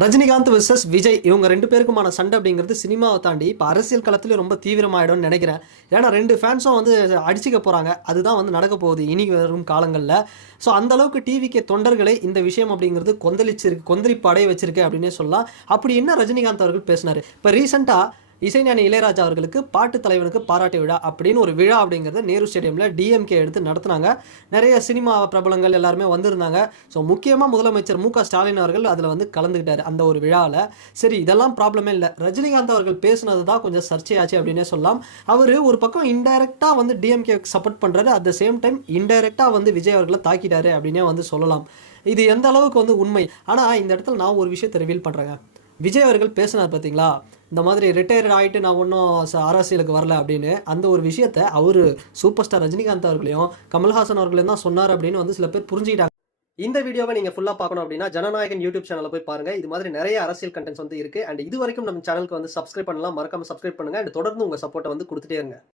Rajinikanth versus Vijay இவங்க 2 பேருக்குமான சண்டை அப்படிங்கிறது சினிமாவை தாண்டி இப்போ அரசியல் களத்திலே ரொம்ப தீவிரமாயிடும்னு நினைக்கிறேன். ஏன்னா 2 ஃபேன்ஸும் வந்து அடிச்சுக்க போறாங்க. அதுதான் வந்து நடக்க போகுது இனி வரும் காலங்கள்ல. ஸோ அந்த அளவுக்கு டிவிகே தொண்டர்களை இந்த விஷயம் அப்படிங்கிறது கொந்தளிப்பு அடைய வச்சிருக்கு அப்படின்னே சொல்லலாம். அப்படி என்ன ரஜினிகாந்த் அவர்கள் பேசினாரு? இப்போ ரீசெண்டா இசைஞானி இளையராஜா அவர்களுக்கு பாட்டு தலைவனுக்கு பாராட்டு விழா அப்படின்னு ஒரு விழா அப்படிங்கிறத நேரு ஸ்டேடியமில் டிஎம்கே எடுத்து நடத்துனாங்க. நிறைய சினிமா பிரபலங்கள் எல்லாருமே வந்திருந்தாங்க. ஸோ முக்கியமாக முதலமைச்சர் மு க ஸ்டாலின் அவர்கள் அதில் வந்து கலந்துக்கிட்டார் அந்த ஒரு விழாவில். சரி, இதெல்லாம் ப்ராப்ளமே இல்லை. ரஜினிகாந்த் அவர்கள் பேசுனது தான் கொஞ்சம் சர்ச்சையாச்சு அப்படின்னே சொல்லலாம். அவர் ஒரு பக்கம் இன்டைரக்டாக வந்து டிஎம்கே சப்போர்ட் பண்ணுறாரு, அட் த சேம் டைம் இன்டைரக்டாக வந்து விஜய் அவர்களை தாக்கிட்டாரு அப்படின்னே வந்து சொல்லலாம். இது எந்த அளவுக்கு வந்து உண்மை? ஆனால் இந்த இடத்துல நான் ஒரு விஷயத்தை ரிவீல் பண்ணுறேங்க. விஜய் அவர்கள் பேசினார் பார்த்தீங்களா, இந்த மாதிரி ரிட்டையர்ட் ஆகிட்டு நான் ஒன்றும் அரசியலுக்கு வரல அப்படின்னு. அந்த ஒரு விஷயத்தை அவர் சூப்பர் ஸ்டார் ரஜினிகாந்த் அவர்களையும் கமல்ஹாசன் அவர்களையும் தான் சொன்னார் அப்படின்னு வந்து சில பேர் புரிஞ்சுக்கிட்டாங்க. இந்த வீடியோவை நீங்கள் ஃபுல்லாக பார்க்கணும் அப்படின்னா ஜனநாயகன் யூடியூப் சேனலில் போய் பாருங்கள். இது மாதிரி நிறைய அரசியல் கண்டென்ட்ஸ் வந்து இருக்குது. அண்ட் இது வரைக்கும் நம்ம சேனலுக்கு வந்து சப்ஸ்கிரைப் பண்ணலாம், மறக்காமல் சப்ஸ்கிரைப் பண்ணுங்கள். அண்ட் தொடர்ந்து உங்கள் சப்போர்ட்டை வந்து கொடுத்துட்டே இருங்க.